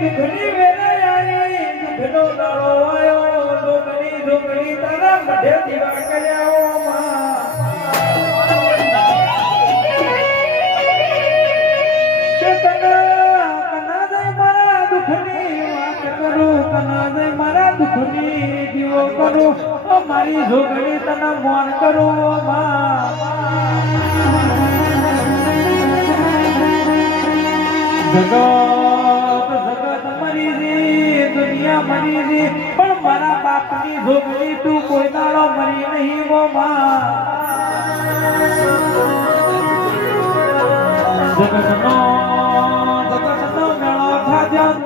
દુખની વેલા આવી દુખનો દાડો આવ્યો દુખની દુખની તારા મઢે દીવા કર્યા મારા દુખની દીવો કરું મારી જોગણી તને મોન કરું જગત જગત મરી જી દુનિયા મરી જી પણ મારા બાપની જોગણી તું કોઈ દાડો મરી નહીં વો જગતનો